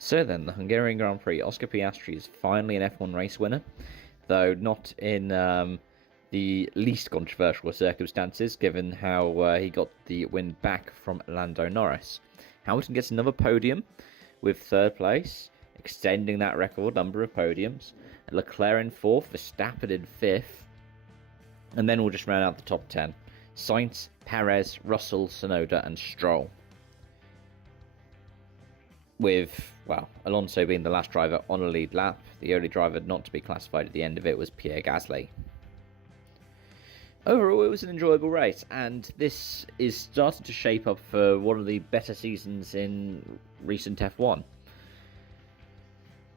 So then, the Hungarian Grand Prix, Oscar Piastri is finally an F1 race winner, though not in the least controversial of circumstances, given how he got the win back from Lando Norris. Hamilton gets another podium with third place, extending that record number of podiums. Leclerc in fourth, Verstappen in fifth, and then we'll just round out the top 10. Sainz, Perez, Russell, Tsunoda, and Stroll. With, well, Alonso being the last driver on a lead lap. The only driver not to be classified at the end of it was Pierre Gasly. Overall, it was an enjoyable race, and this is starting to shape up for one of the better seasons in recent F1.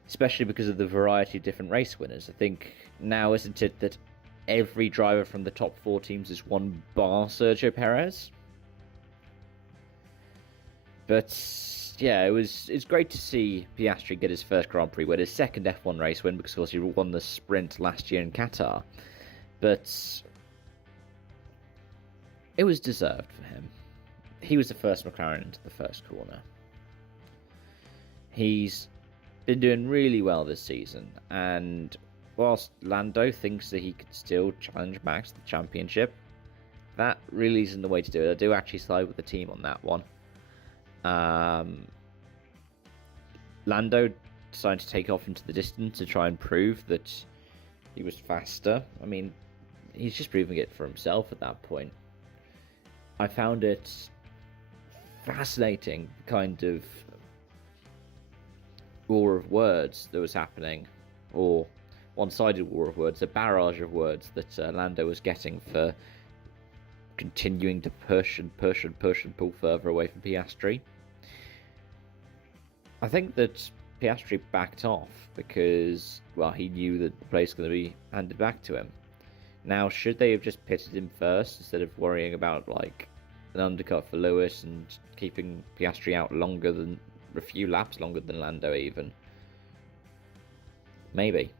Especially because of the variety of different race winners. I think now, isn't it, that every driver from the top 4 teams is one bar Sergio Perez? But yeah, it's great to see Piastri get his first Grand Prix win, his second F1 race win, because of course he won the sprint last year in Qatar. But it was deserved for him. He was the first McLaren into the first corner. He's been doing really well this season, and whilst Lando thinks that he could still challenge Max to the championship, that really isn't the way to do it. I do actually side with the team on that one. Lando decided to take off into the distance to try and prove that he was faster. I mean, he's just proving it for himself at that point. I found it fascinating, the kind of war of words that was happening, or one-sided war of words, a barrage of words that Lando was getting for continuing to push and push and push and pull further away from Piastri. I think that Piastri backed off because, well, he knew that the place was going to be handed back to him. Now, should they have just pitted him first instead of worrying about like an undercut for Lewis and keeping Piastri out longer than a few laps longer than Lando even? Maybe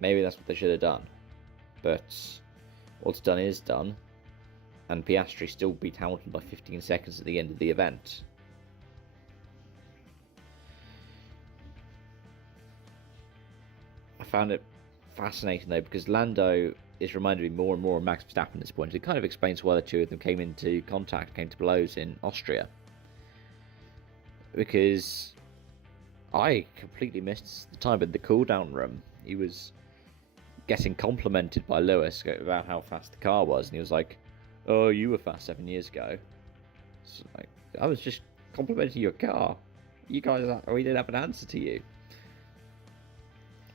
that's what they should have done. But what's done is done. And Piastri still beat Hamilton by 15 seconds at the end of the event. I found it fascinating though, because Lando is reminding me more and more of Max Verstappen at this point. It kind of explains why the two of them came to blows in Austria. Because I completely missed the time in the cool-down room. He was getting complimented by Lewis about how fast the car was, and he was like, "Oh, you were fast 7 years ago." So, like, I was just complimenting your car. You guys, we didn't have an answer to you.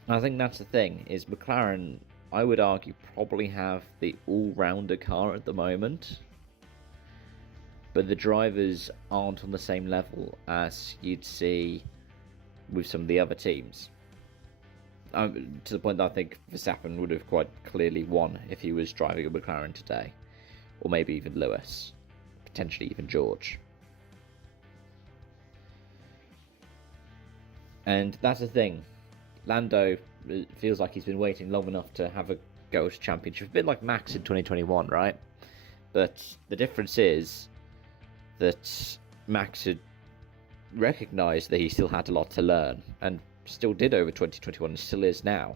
And I think that's the thing, is McLaren, I would argue, probably have the all-rounder car at the moment. But the drivers aren't on the same level as you'd see with some of the other teams. To the point that I think Verstappen would have quite clearly won if he was driving a McLaren today. Or maybe even Lewis. Potentially even George. And that's the thing. Lando feels like he's been waiting long enough to have a go to championship. A bit like Max in 2021, right? But the difference is that Max had recognised that he still had a lot to learn. And still did over 2021 and still is now.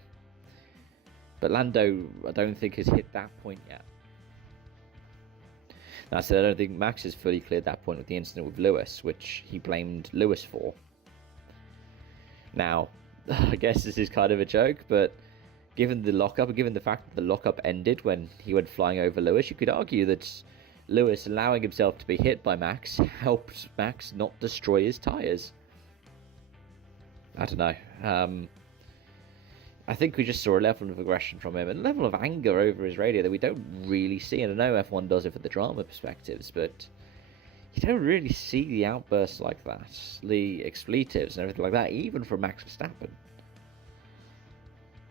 But Lando, I don't think has hit that point yet. That said, I don't think Max has fully cleared that point with the incident with Lewis, which he blamed Lewis for. Now, I guess this is kind of a joke, but given the lockup, and given the fact that the lockup ended when he went flying over Lewis, you could argue that Lewis allowing himself to be hit by Max helped Max not destroy his tyres. I don't know. I think we just saw a level of aggression from him, and a level of anger over his radio that we don't really see. And I know F1 does it for the drama perspectives, but you don't really see the outbursts like that, the expletives and everything like that, even from Max Verstappen.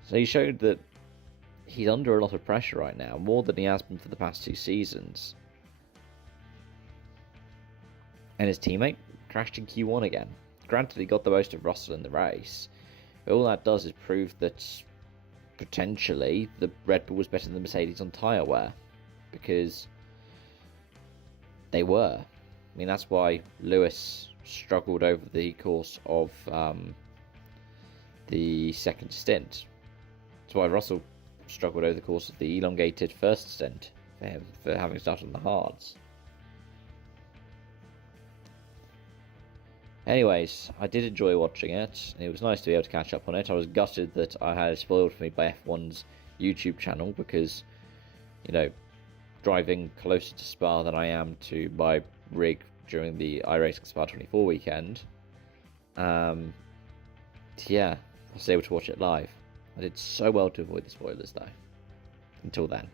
So he showed that he's under a lot of pressure right now, more than he has been for the past 2 seasons. And his teammate crashed in Q1 again. Granted, he got the most of Russell in the race, but all that does is prove that potentially the Red Bull was better than the Mercedes on tyre wear, because they were. I mean, that's why Lewis struggled over the course of the second stint. That's why Russell struggled over the course of the elongated first stint for him, for having started on the hards. Anyways, I did enjoy watching it. It was nice to be able to catch up on it. I was gutted that I had it spoiled for me by F1's YouTube channel because, you know, driving closer to Spa than I am to my rig during the iRacing Spa 24 weekend. Yeah, I was able to watch it live. I did so well to avoid the spoilers though. Until then.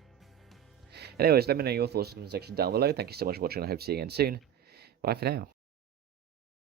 Anyways, let me know your thoughts in the comment section down below. Thank you so much for watching. I hope to see you again soon. Bye for now.